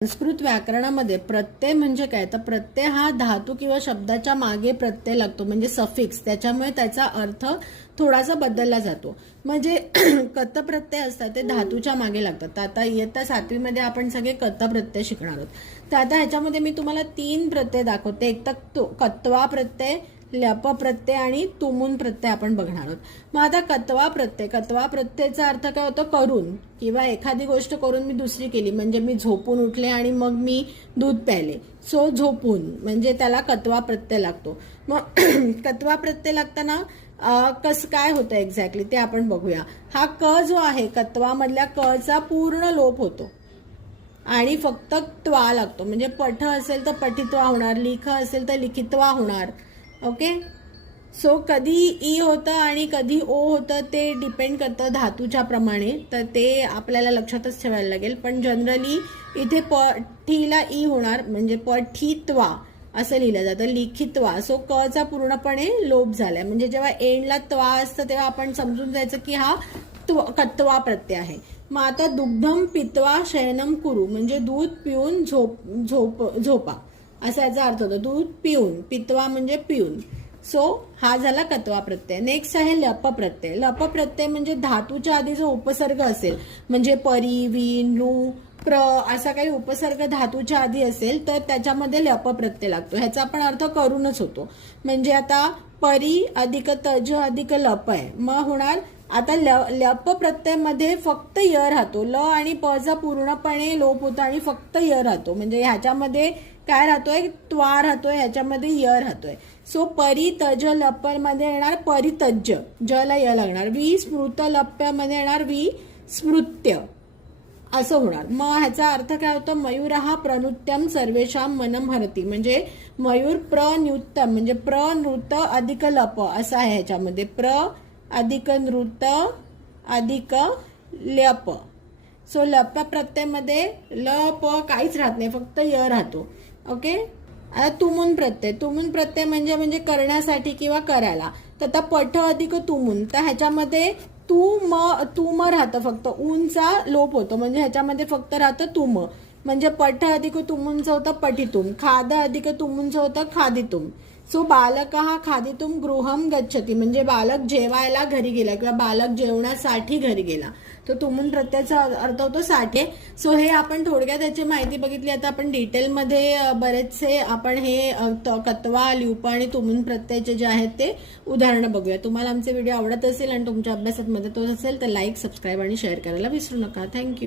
संस्कृत व्याकरणामध्ये प्रत्यय म्हणजे काय, तर प्रत्यय हा धातू किंवा शब्दाच्या मागे प्रत्यय लागतो, म्हणजे सफिक्स. त्याच्यामुळे त्याचा अर्थ थोडासा बदलला जातो. म्हणजे कत प्रत्यय असतात ते धातूच्या मागे लागतात. तर आता इयत्ता 7वी मध्ये आपण सगळे कत प्रत्यय शिकणार आहोत. तर आता ह्याच्यामध्ये मी तुम्हाला 3 प्रत्यय दाखवते. एक तर कत्वा प्रत्यय, ल्यप प्रत्यय आणि तुमून प्रत्यय आपण बघणार आहोत. मग आता कत्वा प्रत्ययचा अर्थ काय होतो, करून किंवा एखादी गोष्ट करून मी दुसरी केली. म्हणजे मी झोपून उठले आणि मग मी दूध प्यायले, सो झोपून, म्हणजे त्याला कत्वा प्रत्यय लागतो. मग कत्वा प्रत्यय लागताना कसं काय होतं एक्झॅक्टली ते आपण बघूया. हा क जो आहे कत्वा मधल्या क चा पूर्ण लोप होतो आणि फक्त त्वा लागतो. म्हणजे पठ असेल तर पठित्वा होणार, लिख असेल तर लिखित्वा होणार. ओके, सो कधी ई होतं आणि कधी ओ होतं ते डिपेंड करतं धातूच्या प्रमाणे. तर ते आपल्याला लक्षातच ठेवायला लागेल. पण जनरली इथे पठीला ई होणार, म्हणजे पठित्वा असं लिहिलं जातं, लिखित्वा. सो क चा पूर्णपणे लोप झालाय. म्हणजे जेव्हा एंडला त्वा असतं तेव्हा आपण समजून जायचं की हा कत्वा प्रत्यय आहे. मग आता दुग्धम पित्वा शयनम कुरु, म्हणजे दूध पिऊन झोपा असा याचा अर्थ होतो. दूध पिऊन, पित्वा म्हणजे पिऊन. सो हा झाला कत्वा प्रत्यय. नेक्स्ट आहे लप प्रत्यय. लप प्रत्यय म्हणजे धातूच्या आधी जो उपसर्ग असेल, म्हणजे परी, वी, नु, प्र असा काही उपसर्ग धातूच्या आधी असेल तर त्याच्यामध्ये लप प्रत्यय लागतो. ह्याचा पण अर्थ करूनच होतो. म्हणजे आता परी अधिक तज अधिक लप आहे, मग होणार आता लप प्रत्यय मध्ये फक्त य राहतो. ल आणि प चा पूर्णपणे लोप होतो आणि फक्त य राहतो. म्हणजे ह्याच्यामध्ये काय राहतोय, त्वा राहतोय, ह्याच्यामध्ये य राहतोय. सो परी तज लप मध्ये येणार परितज्ज, ज ला य लागणार. वी स्मृत लप्य मध्ये येणार वी स्मृत्य असं होणार. मग ह्याचा अर्थ काय होतं, मयूर हा प्रनृत्यम सर्वेशाम मनम हरती, म्हणजे मयूर प्रनृत्यम म्हणजे प्रनृत अधिक लप असं आहे. ह्याच्यामध्ये प्र अधिक नृत अधिक ल्यप. सो लप प्रत्ययमध्ये ल प काहीच राहत नाही, फक्त य राहतो. ओके, आता तुमून प्रत्यय म्हणजे करण्यासाठी किंवा करायला. तर आता पठ अधिक तुमून, तर ह्याच्यामध्ये तुम राहतं, फक्त ऊनचा लोप होतो. म्हणजे ह्याच्यामध्ये फक्त राहतं तुम. म्हणजे पठ अधिक तुमूनचं होतं पठितुम, खाद अधिक तुमूनचं होतं खादितुम. सो बालक हा खादितुम गृहम गच्छति, म्हणजे बालक जेवायला घरी गेला किंवा बालक जेवणासाठी घरी गेला. तो तुमून प्रत्ययाचा अर्थ होतो साठी. सो हे आपण थोडक्यात त्याची माहिती बघितली. आता आपण डिटेलमध्ये बरेचसे आपण हे कत्वा, ल्यूप आणि तुमून प्रत्ययाचे जे आहेत ते उदाहरणं बघूया. तुम्हाला आमचे व्हिडिओ आवडत असेल आणि तुमच्या अभ्यासात मदत होत असेल तर लाईक, सबस्क्राईब आणि शेअर करायला विसरू नका. थँक्यू.